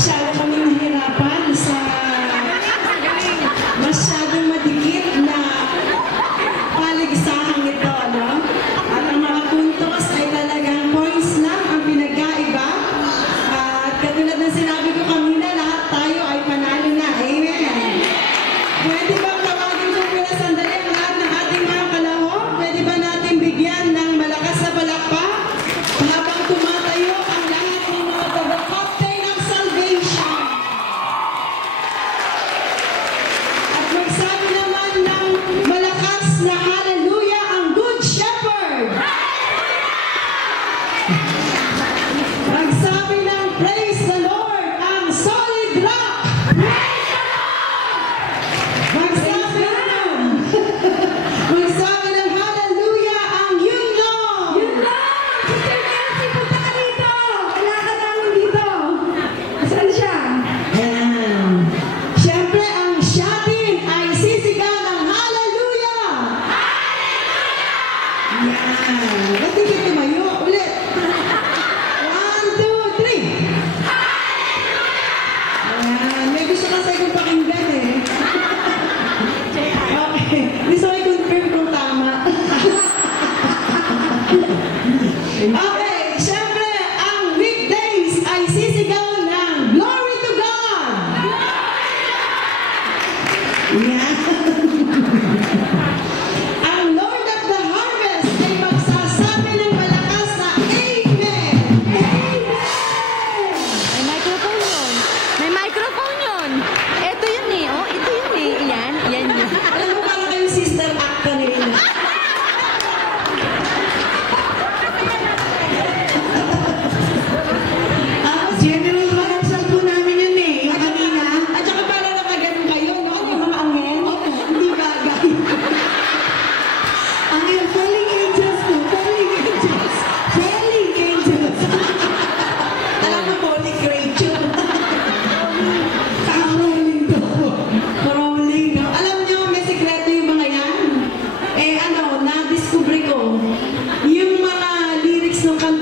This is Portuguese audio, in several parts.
下一个声音。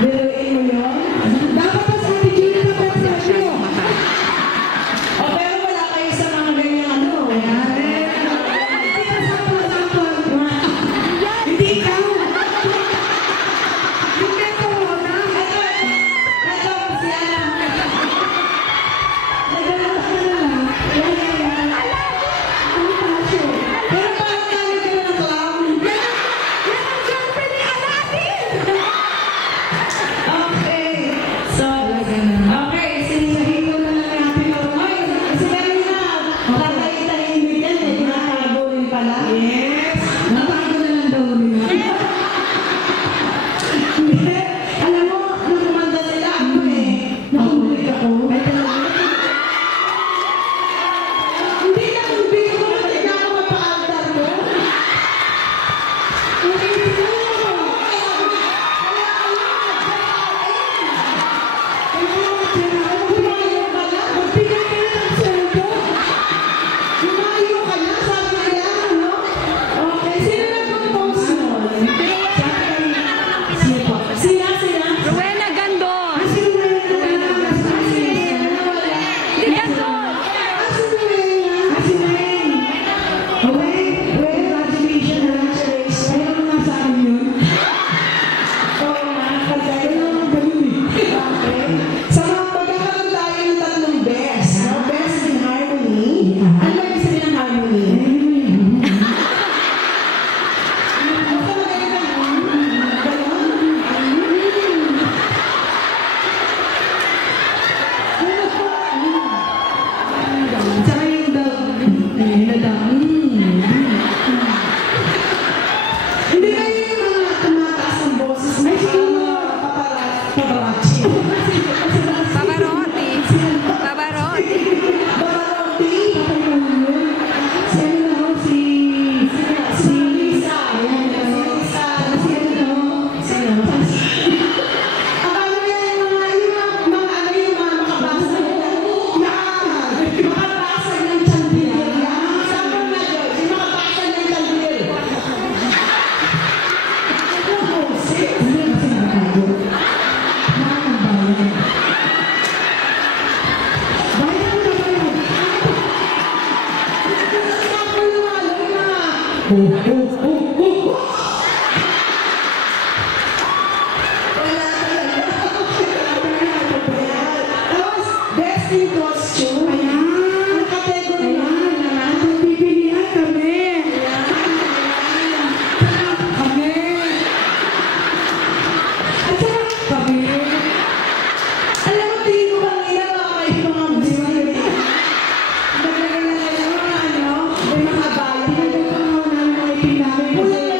Verônica Melhor. Pinamay mo